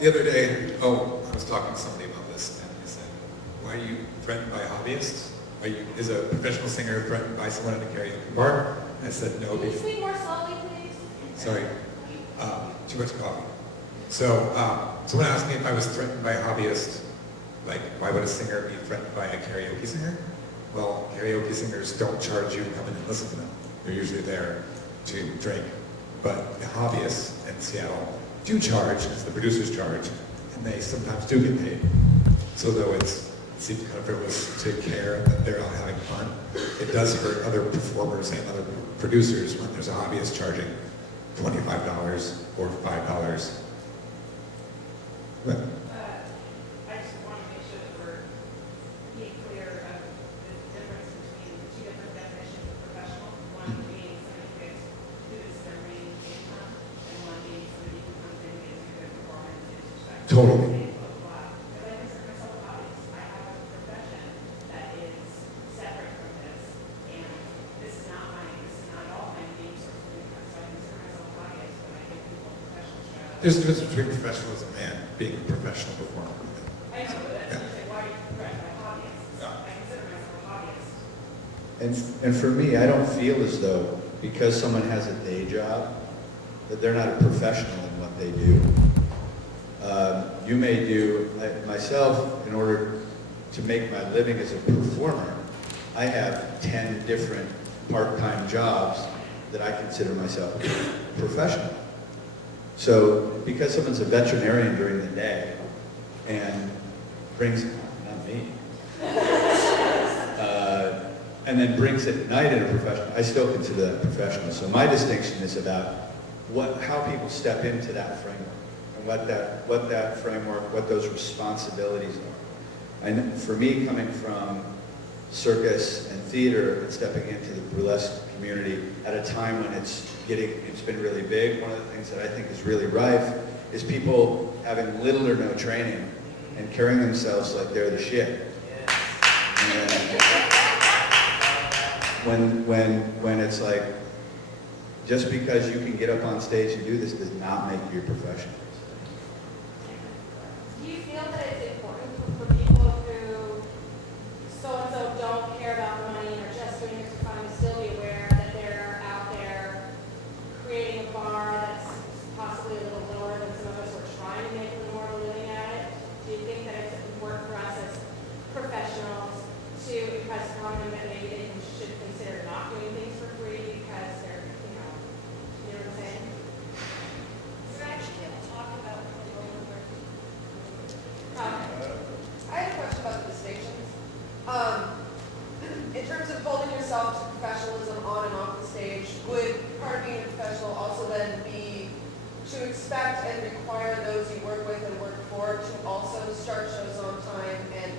The other day, I was talking to somebody about this, and they said, why are you threatened by hobbyists? Is a professional singer threatened by someone in a karaoke bar? And I said, no. Can you speak more slowly, please? Sorry, too much coffee. So, someone asked me if I was threatened by a hobbyist, like, why would a singer be threatened by a karaoke singer? Well, karaoke singers don't charge you to come in and listen to them. They're usually there to drink. But the hobbyists in Seattle do charge, as the producers charge, and they sometimes do get paid. So though it seems kind of frivolous to care that they're out having fun, it does hurt other performers and other producers when there's a hobbyist charging $25 or $5. But, I just want to make sure that we're being clear of the difference between the two different definitions of professional. One being somebody who is their main income, and one being somebody who comes in and gives you good performance and is respected. Totally. If I consider myself a hobbyist, I have a profession that is separate from this, and this is not at all my main source of income. So I consider myself a hobbyist, but I give people professional strategy. there's a difference between professionalism and being a professional performer. I know, but that's usually why you threaten my hobbyists. I consider myself a hobbyist. And for me, I don't feel as though because someone has a day job that they're not a professional in what they do. You may do, myself, in order to make my living as a performer, I have 10 different part-time jobs that I consider myself a professional. So because someone's a veterinarian during the day and brings, not me, and then brings it at night in a professional, I still consider that professional. So my distinction is about how people step into that framework and what that framework, what those responsibilities are. And for me, coming from circus and theater and stepping into the burlesque community at a time when it's been really big, one of the things that I think is really rife is people having little or no training and carrying themselves like they're the shit. And when it's like, just because you can get up on stage and do this does not make you a professional. Do you feel that it's important for people who so-and-so don't care about the money and are just doing it for fun to still be aware that they're out there creating a bar that's possibly a little lower than some of us who are trying to make a little more of a living at it? Do you think that it's important for us as professionals to impress upon them that maybe they should consider not doing things for free because they're, you know what I'm saying? You're actually able to talk about the role of I had a question about the distinctions. In terms of holding yourself to professionalism on and off the stage, would part of being a professional also then be to expect and require those you work with and work for to also start shows on time and,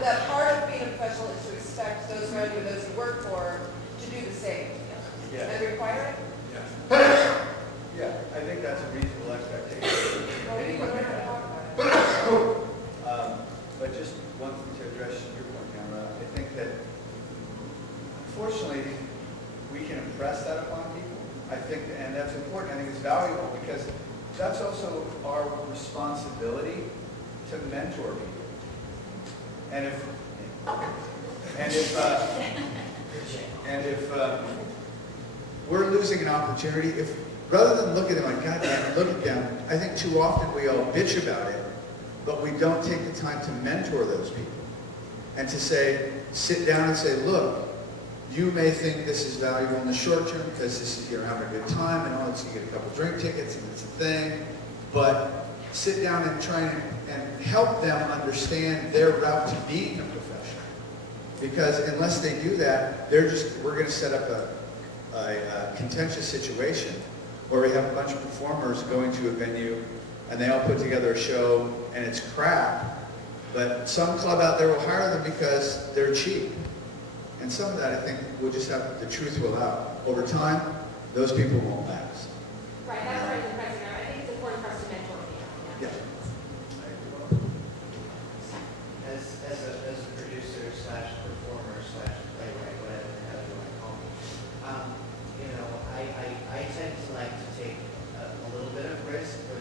that part of being a professional is to expect those around you and those you work for to do the same and require it? Yeah, I think that's a reasonable expectation. Well, we can learn how to talk about it. But just one thing to address your point, Tamara, I think that unfortunately we can impress that upon people. I think, and that's important. I think it's valuable because that's also our responsibility to mentor people. And if we're losing an opportunity, if rather than look at them like, God damn, look at them, I think too often we all bitch about it, but we don't take the time to mentor those people and to say, sit down and say, look, you may think this is valuable in the short term because this is, you're having a good time and all this, you get a couple drink tickets and it's a thing, but sit down and try and help them understand their route to being a professional. Because unless they do that, we're going to set up a contentious situation where we have a bunch of performers going to a venue and they all put together a show and it's crap, but some club out there will hire them because they're cheap. And some of that, I think, we'll just have, the truth will out. Over time, those people won't last. Right, that's what I'm impressing. I think it's important for us to mentor people. Yeah. As a producer slash performer slash playwright, whatever the hell you want to call me, I tend to like to take a little bit of risk, but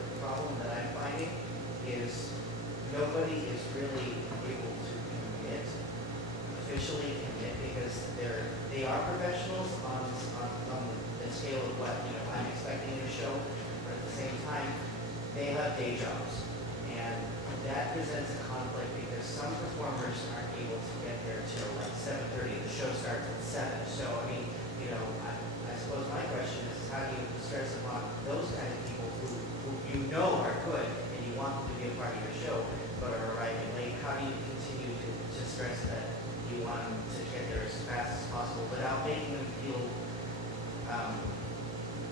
scale of what, I'm expecting in a show, but at the same time, they have day jobs. And that presents a conflict because some performers aren't able to get there till like 7:30. The show starts at 7. So, I mean, I suppose my question is how do you stress upon those kind of people who are good and you want them to be a part of your show, but are arriving late? How do you continue to stress that you want them to get there as fast as possible without making them feel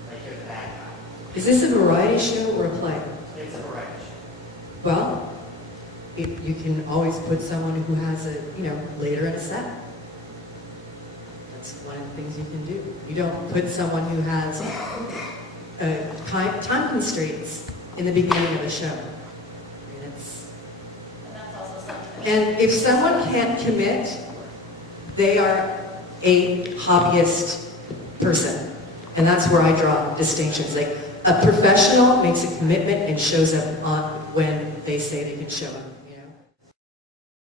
like you're the bad guy? Is this a variety show or a play? It's a variety show. Well, you can always put someone who has later in a set. That's one of the things you can do. You don't put someone who has time constraints in the beginning of a show. And that's also something. And if someone can't commit, they are a hobbyist person. And that's where I draw distinctions. Like a professional makes a commitment and shows up on when they say they can show up.